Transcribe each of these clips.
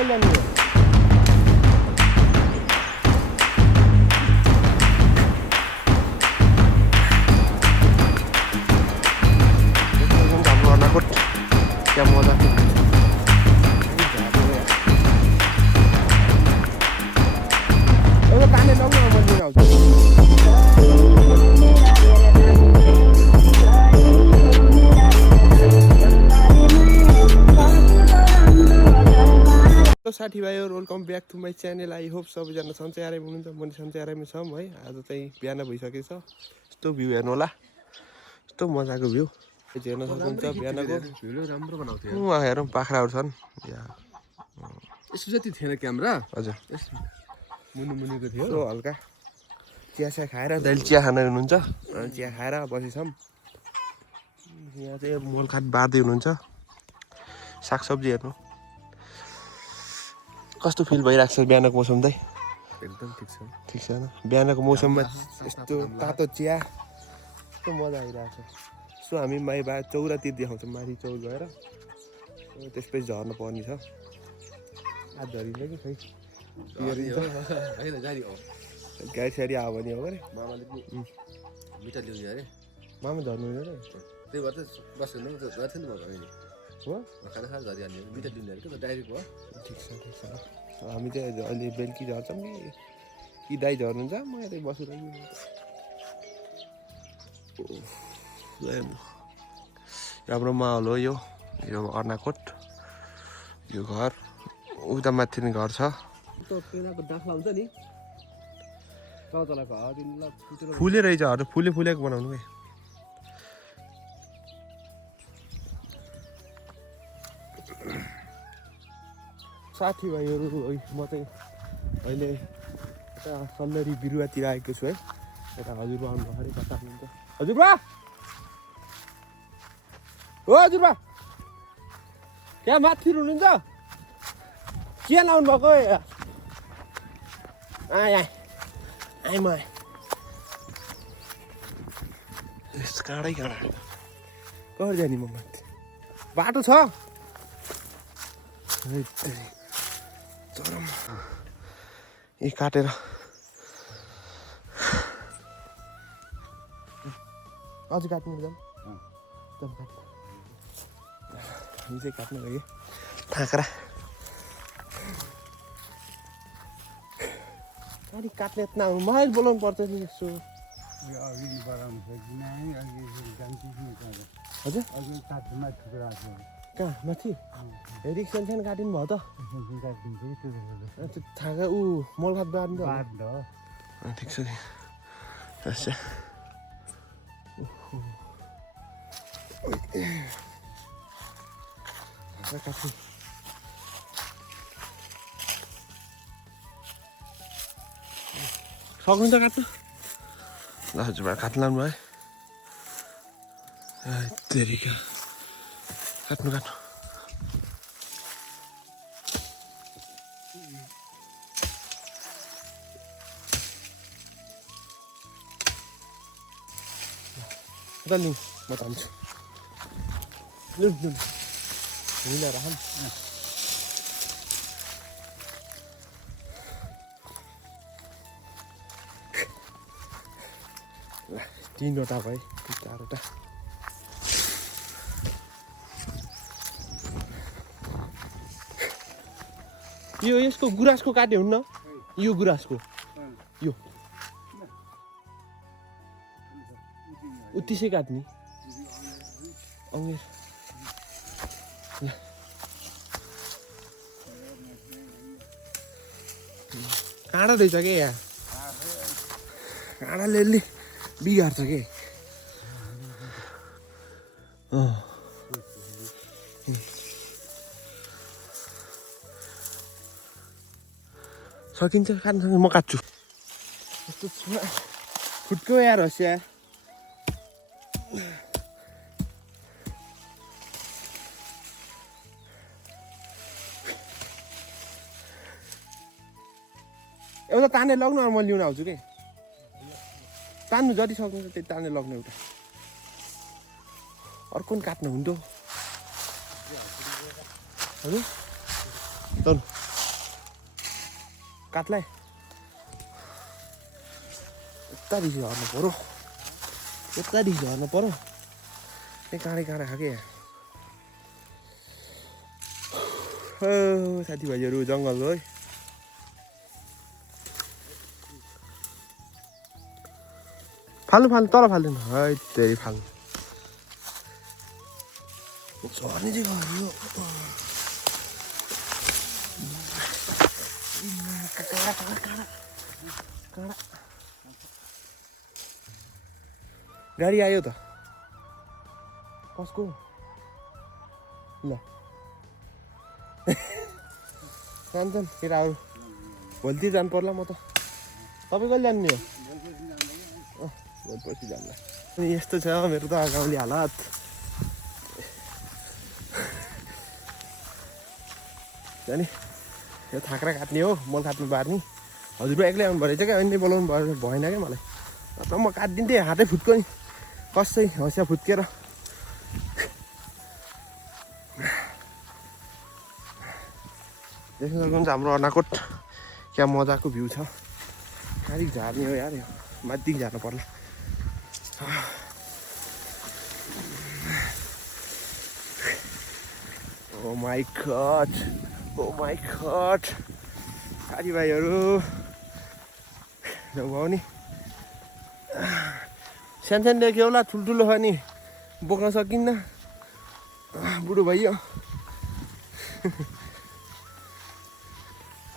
कहिले ल्याउनु हाम्रो अर्नाकोट क्या मजा एउटा ताने लग्नु म लिन आउँछु साथीभाइहरू welcome back to my channel I hope सबैजना सन्चै आराम हुनुहुन्छ म पनि सन्चै आरामै छौँ है आज चाहिँ बिहान भइसकेको छ यस्तो भ्यू हेर्नु होला यस्तो मजाको भ्यू हेर्न सक्नुहुन्छ बिहानको राम्रो बनाउँथ्यो उहाँ हेरौँ बाख्राहरू छन् यसो जति थिएन क्यामेरा हजुर मुनिको थियो यस्तो हल्का चिया खाएर दाइले चिया खान हुनुहुन्छ चिया खाएर बसेछौँ यहाँ चाहिँ मोलखात बार्दै हुनुहुन्छ सागसब्जी हेर्नु कस्तो फिल भइरहेको छ बिहानको मौसम चाहिँ एकदम ठिक छ होइन बिहानको मौसममा यस्तो तातो चिया यस्तो मजा आइरहेको छ सो हामी माई बा चौरातिर देखाउँछौँ माथि चौर गएर त्यसपछि झर्न पर्ने छ आज झरिन्छ कि खै गाडी साडी आयो भने हो अरे मामाले मिठा ल्याउने अरे मामा झर्नु हुँदैन रे त्यही भएर त बस्नु गर्थ्यो नि म अहिले हो खाना खाएर झरिहाल्ने मिठा ल्याउने अरे कि डाइरेक्ट भयो ठिक छ हामी चाहिँ अहिले बेलुकी झर्छौँ कि दाइ झर्नुहुन्छ म यतै बसिरहेको राम्रो माहौल हो यो अर्नाकोट यो घर उता माथि नै घर छ पेनाको डाँख्ला हुन्छ नि फुले रहेछ हर फुलेको बनाउनु है साथीभाइहरू म चाहिँ अहिले यता सल्लरी बिरुवातिर आएको छु है यता हजुरबा आउनु भर्खरै कता हुनुहुन्छ हजुरबा हो हजुरबा त्यहाँ माथि हुनुहुन्छ के लाउनु भएको आइम काँडै काँडा कहाँ जाने म माथि बाटो छ चरम यी काटेर अझै काट्नु एकदम हामी चाहिँ काट्नु लाग्यो थाँक्रा अलिक काट्ने यत्न मलाई बोलाउनु पर्छ नि यसो हजुर कहाँ माथि रिक्स सानो काटिनु भयो त थाहा ऊ मलखात बाँध्नु ठिक छ नि सक्नु त काट्नु ल हजुर काट्नु लानु है तेरिका काट्नु लिउँ म त हाल्छु लिउँ मिलाएर हाल ल 3वटा भयो 4वटा यो यसको गुराँसको काटे हुन्न यो गुराँसको यो उत्तिसै काट्ने अङ्गेर काँडा रहेछ के यहाँ काँडाले बिगार्छ के सकिन्छ काट्नु म काट्छु यस्तो फुट्को यार होस् यार एउटा ताने लग्नु म लिन आउँछु कि तान्नु जति सक्नुहुन्छ त्यति ताने लग्नु एउटा अर्को पनि काट्नु हुन्थ्यो हजुर काट्लाई यतादेखि झर्नु पऱ्यो यतादेखि झर्नु पऱ्यो त्यहाँ काँडै काँडा खाएको साथीभाइहरू जङ्गल हो है फाल्नु तल फाल्दैन है त्यही फाल्नु झर्ने चाहिँ गऱ्यो गाडी आयो त कसको ल जान्छन् केटाहरू भोलितिर जानु पर्ला म त तपाईँ कहिले जानु नि हो भोलिपर्सि जान्ला अनि यस्तो छ मेरो त गाउँले हालत जाने यो थाक्रा काट्ने हो मल काट्नु पार्ने हजुरबा एक्लै आउनु भएछ क्या अन्य बोलाउनु भएन क्या मलाई त म काटिदिन्थेँ हातै फुट्को नि कसै हँसिया फुत्केर देख्न सक्नुहुन्छ हाम्रो अर्नाकोट क्या मजाको भ्यू छ खालि झार्ने हो यार यो माथि झार्नु पर्ला ओ माई गॉड साथीभाइहरू भयो नि सानो देख्यो होला ठुल्ठुलो छ नि बोक्न सकिन्न बुढो भइयो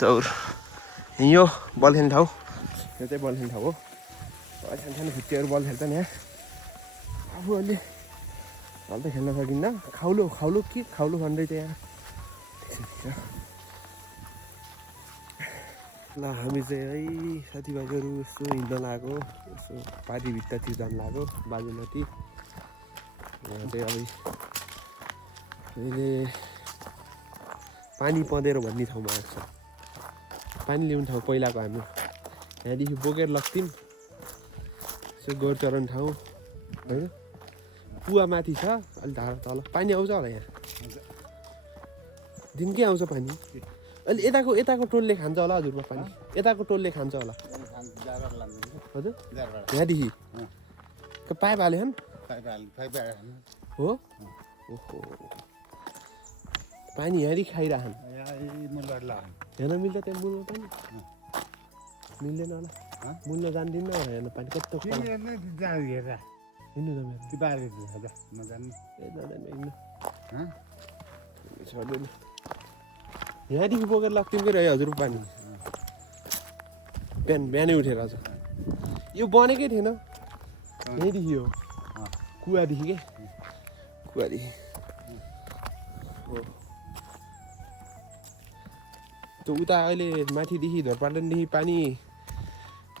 चौर यो बल खेल्ने ठाउँ यो चाहिँ बल खेल्ने ठाउँ हो सानो खुट्टीहरू बल खेल्छन् यहाँ आफूहरूले हल त खेल्न सकिन्न खाउलो भन्दै चाहिँ यहाँ ल हामी चाहिँ है साथीभाइहरू यसो हिँड्न लाग्यो यसो पारीभित्रतिर जानु लाग्यो बाजुमाथि यहाँ चाहिँ अब अहिले पानी पँधेर भन्ने ठाउँमा आएको छ पानी ल्याउने ठाउँ पहिलाको हामी यहाँदेखि बोकेर लग्थ्यौँ यसो गोरचरण ठाउँ होइन कुवा माथि छ अलि धारा तल पानी आउँछ होला यहाँ दिनकै आउँछ पानी अहिले यताको टोलले खान्छ होला हजुरमा पानी यताको टोलले खान्छ होला हजुर यहाँदेखि पाइप हाल्यो हो ओहो पानी यहाँदेखि खाइरहन् हेर्न मिल्छ त्यहाँ मुलमा पानी मिल्दैन होला मुल्न जान्दिनँ हेर्न पानी कस्तो यहाँदेखि बोकेर लाग्थ्यौँ कि रह्यो हजुर पानी बिहानै उठेर आज यो बनेकै थिएन यहीँदेखि हो कुवादेखि के कुवादेखि हो त्यो उता अहिले माथिदेखि धरपाटनदेखि पानी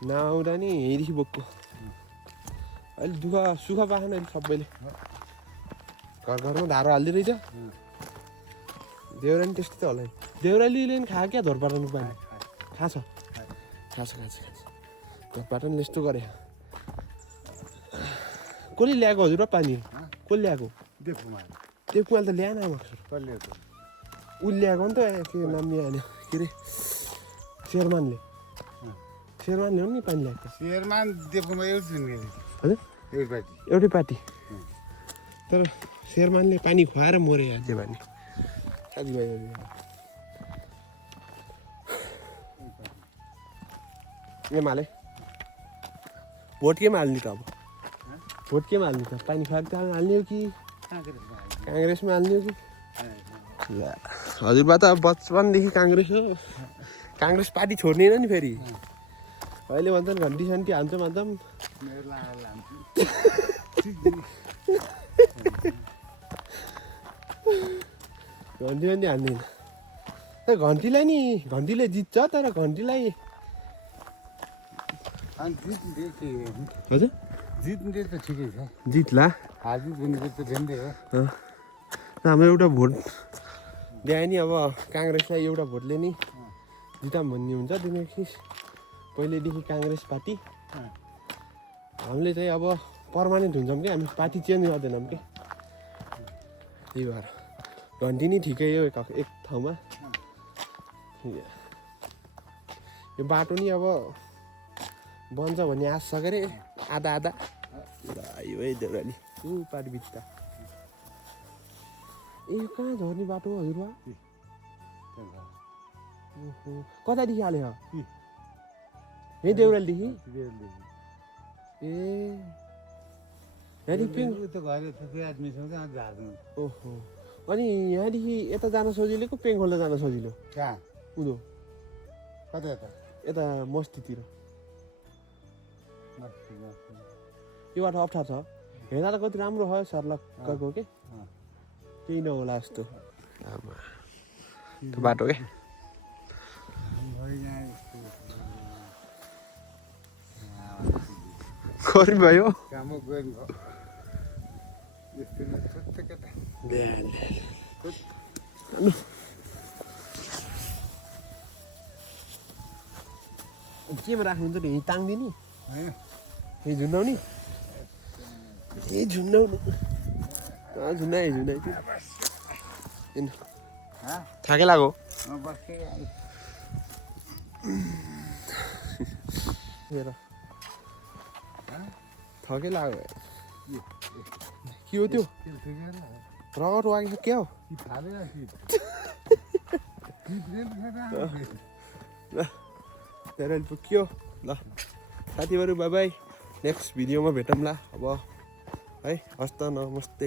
नआउँदा नि यहीँदेखि बोक्को अहिले सुख पाएन अहिले सबैले घरमा धारो हाल्दै रहेछ देउराली त्यस्तै त होला देउरालीले पनि खायो क्या धरपाटनको पानी खाछ धरपाटनले यस्तो गरे कसले ल्याएको हजुर पानी कसले ल्याएको त्यो कुवाले त ल्याएन उसले ल्याएको नि त के नाम हाल्यो के अरे शेरमानले हो नि पानी ल्याएको एउटै पार्टी तर शेरमानले पानी खुवाएर मरे यहाँ त्यो पानी साथीभाइहरू एमाले भोट केमा हाल्ने त अब भोट केमा हाल्ने त पानी खुवाएको हाल्ने हो कि काङ्ग्रेसमा हाल्ने हो कि हजुरबा त बचपनदेखि काङ्ग्रेस हो काङ्ग्रेस पार्टी छोड्दैन नि फेरि अहिले भन्छन् घन्टी सन्टी हान्छ भन्छौँ घन्टी पनि हान्दैन तर घन्टीलाई नि घन्टीले जित्छ तर घन्टीलाई हजुर जित्ने त ठिकै छ जित्ला हाजिर हुने त झन्डै हो हाम्रो एउटा भोट ल्यायो नि अब काङ्ग्रेसलाई एउटा भोटले नि जिताम भन्ने हुन्छ किनकि पहिल्यैदेखि काङ्ग्रेस पार्टी हामीले चाहिँ अब पर्मानेन्ट हुन्छौँ कि हामी पार्टी चेन्ज गर्दैनौँ कि त्यही भएर घन्टी नै ठिकै हो एक ठाउँमा यो बाटो नि अब बन्छ भन्ने आश छ के अरे आधा आधा ल यो है देउराली ऊ पारि बित्ता ए यो कहाँ झर्ने बाटो हो हजुरबा ओहो कतादेखि हाल्यो यही देउरालीदेखि ए यहाँदेखि पेङ ओहो अनि यहाँदेखि यता जान सजिलो कि पेङ खोल्दा जान सजिलो कहाँ उदो कता यता यता मस्तीतिर यो बाटो अप्ठ्यारो छ हेर्दा त कति राम्रो भयो सर्लक गएको के केही नहोला जस्तो आमा त्यो बाटो के गर्मी भयो काम गयो यस्तो केटा केमा राख्नुहुन्छ नि यहीँ ताङ्दिने यही झुन्डाउने यही झुन्डाउनु झुन्डाइ झुन्डाइ थाकै लाग्यो हेर थकै लाग्यो के हो त्यो रगत वागेको छ क्या हो तेरो पुग्यो ल साथीहरू बाई बाई नेक्स्ट भिडियोमा भेटौँला अब है हस्त नमस्ते